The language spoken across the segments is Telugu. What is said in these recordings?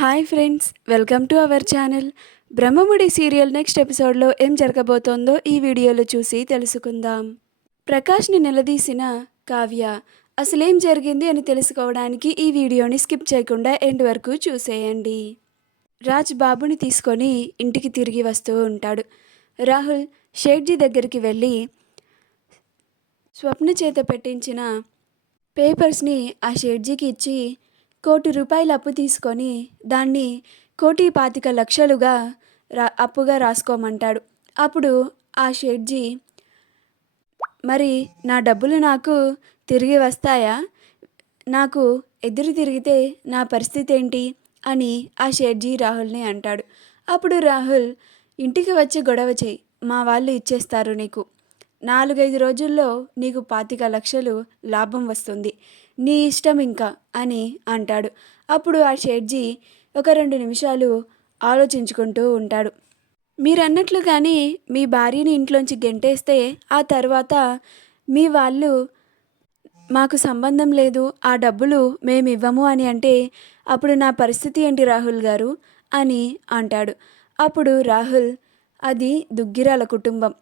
Hi friends, welcome to our channel. Brahmamudi serial next ఎపిసోడ్లో ఏం జరగబోతోందో ఈ వీడియోలో చూసి తెలుసుకుందాం. ప్రకాష్ని నిలదీసిన కావ్య అసలేం జరిగింది అని తెలుసుకోవడానికి ఈ వీడియోని స్కిప్ చేయకుండా ఎండ్ వరకు చూసేయండి. రాజ్ బాబుని తీసుకొని ఇంటికి తిరిగి వస్తూ ఉంటాడు. రాహుల్ షేట్జీ దగ్గరికి వెళ్ళి స్వప్న చేత పెట్టించిన పేపర్స్ని ఆ షేట్జీకి ఇచ్చి ₹1,00,00,000 అప్పు తీసుకొని దాన్ని 1,25,00,000గా అప్పుగా రాసుకోమంటాడు. అప్పుడు ఆ షేట్జీ, మరి నా డబ్బులు నాకు తిరిగి వస్తాయా? నాకు ఎదురు తిరిగితే నా పరిస్థితి ఏంటి అని ఆ షేట్జీ రాహుల్ని అంటాడు. అప్పుడు రాహుల్, ఇంటికి వచ్చి గొడవ చేయి, మా వాళ్ళు ఇచ్చేస్తారు నీకు. 4-5 రోజుల్లో నీకు 25,00,000 లాభం వస్తుంది, నీ ఇష్టం ఇంకా అని అంటాడు. అప్పుడు ఆ షేట్జీ ఒక 2 నిమిషాలు ఆలోచించుకుంటూ ఉంటాడు. మీరన్నట్లుగానే మీ భార్యని ఇంట్లోంచి గెంటేస్తే ఆ తర్వాత మీ వాళ్ళు మాకు సంబంధం లేదు, ఆ డబ్బులు మేమివ్వము అని అంటే అప్పుడు నా పరిస్థితి ఏంటి రాహుల్ గారు అని అంటాడు. అప్పుడు రాహుల్, అది దుగ్గిరాల కుటుంబం,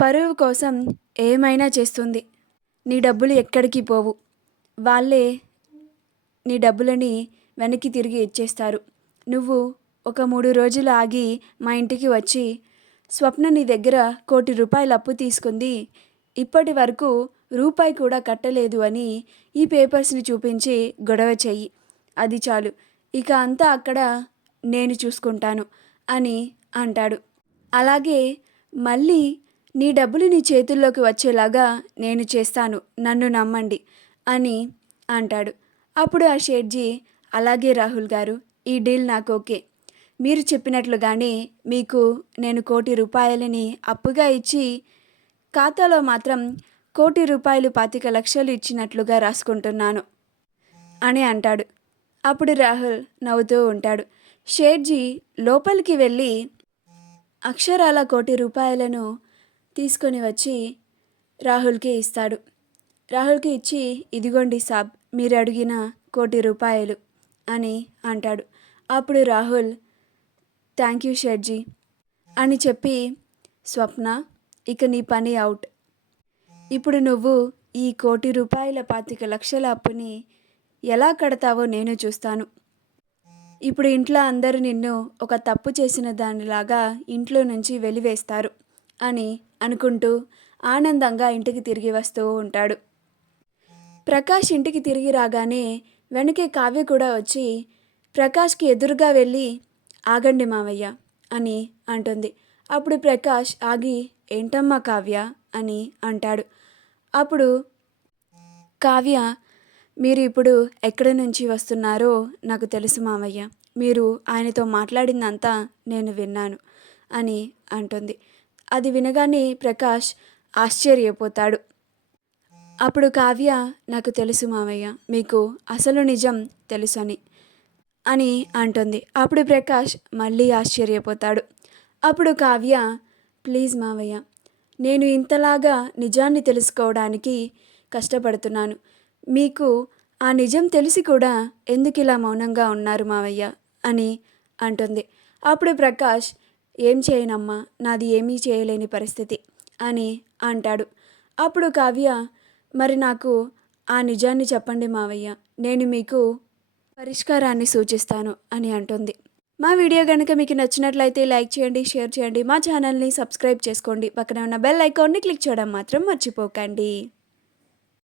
పరువు కోసం ఏమైనా చేస్తుంది. నీ డబ్బులు ఎక్కడికి పోవు, వాళ్ళే నీ డబ్బులని వెనక్కి తిరిగి ఇచ్చేస్తారు. నువ్వు ఒక 3 రోజులు ఆగి మా ఇంటికి వచ్చి, స్వప్న నీ దగ్గర ₹1,00,00,000 అప్పు తీసుకుంది, ఇప్పటి వరకు రూపాయి కూడా కట్టలేదు అని ఈ పేపర్స్ని చూపించి గొడవ చెయ్యి, అది చాలు, ఇక అంతా అక్కడ నేను చూసుకుంటాను అని అంటాడు. అలాగే మళ్ళీ నీ డబ్బులు నీ చేతుల్లోకి వచ్చేలాగా నేను చేస్తాను, నన్ను నమ్మండి అని అంటాడు. అప్పుడు ఆ షేట్జీ, అలాగే రాహుల్ గారు, ఈ డీల్ నాకు ఓకే. మీరు చెప్పినట్లుగానే మీకు నేను ₹1,00,00,000 అప్పుగా ఇచ్చి ఖాతాలో మాత్రం ₹1,00,00,000 25,00,000 ఇచ్చినట్లుగా రాసుకుంటున్నాను అని అంటాడు. అప్పుడు రాహుల్ నవ్వుతూ ఉంటాడు. షేట్జీ లోపలికి వెళ్ళి అక్షరాల ₹1,00,00,000 తీసుకొని వచ్చి రాహుల్కి ఇస్తాడు. రాహుల్కి ఇచ్చి, ఇదిగోండి సాబ్, మీరు అడిగిన ₹1,00,00,000 అని అంటాడు. అప్పుడు రాహుల్, థ్యాంక్ యూ షేట్జీ అని చెప్పి, స్వప్న, ఇక నీ పని అవుట్. ఇప్పుడు నువ్వు ఈ ₹1,00,00,000 25,00,000 అప్పుని ఎలా కడతావో నేను చూస్తాను. ఇప్పుడు ఇంట్లో అందరూ నిన్ను ఒక తప్పు చేసిన దానిలాగా ఇంట్లో నుంచి వెలివేస్తారు అని అనుకుంటూ ఆనందంగా ఇంటికి తిరిగి వస్తూ ఉంటాడు. ప్రకాష్ ఇంటికి తిరిగి రాగానే వెనకే కావ్య కూడా వచ్చి ప్రకాష్కి ఎదురుగా వెళ్ళి, ఆగండి మావయ్య అని అంటుంది. అప్పుడు ప్రకాష్ ఆగి, ఏంటమ్మా కావ్య అని అంటాడు. అప్పుడు కావ్య, మీరు ఇప్పుడు ఎక్కడి నుంచి వస్తున్నారో నాకు తెలుసు మావయ్య, మీరు ఆయనతో మాట్లాడిందంతా నేను విన్నాను అని అంటుంది. అది వినగానే ప్రకాష్ ఆశ్చర్యపోతాడు. అప్పుడు కావ్య, నాకు తెలుసు మావయ్య, మీకు అసలు నిజం తెలుసని అని అంటుంది. అప్పుడు ప్రకాష్ మళ్ళీ ఆశ్చర్యపోతాడు. అప్పుడు కావ్య, ప్లీజ్ మావయ్య, నేను ఇంతలాగా నిజాన్ని తెలుసుకోవడానికి కష్టపడుతున్నాను, మీకు ఆ నిజం తెలిసి కూడా ఎందుకు ఇలా మౌనంగా ఉన్నారు మావయ్య అని అంటుంది. అప్పుడు ప్రకాష్, ఏం చేయనమ్మా, నాది ఏమీ చేయలేని పరిస్థితి అని అంటాడు. అప్పుడు కావ్య, మరి నాకు ఆ నిజాన్ని చెప్పండి మావయ్య, నేను మీకు పరిష్కారాన్ని సూచిస్తాను అని అంటుంది. మా వీడియో కనుక మీకు నచ్చినట్లయితే లైక్ చేయండి, షేర్ చేయండి, మా ఛానల్ని సబ్స్క్రైబ్ చేసుకోండి, పక్కన ఉన్న బెల్ ఐకాన్ని క్లిక్ చేయడం మాత్రం మర్చిపోకండి.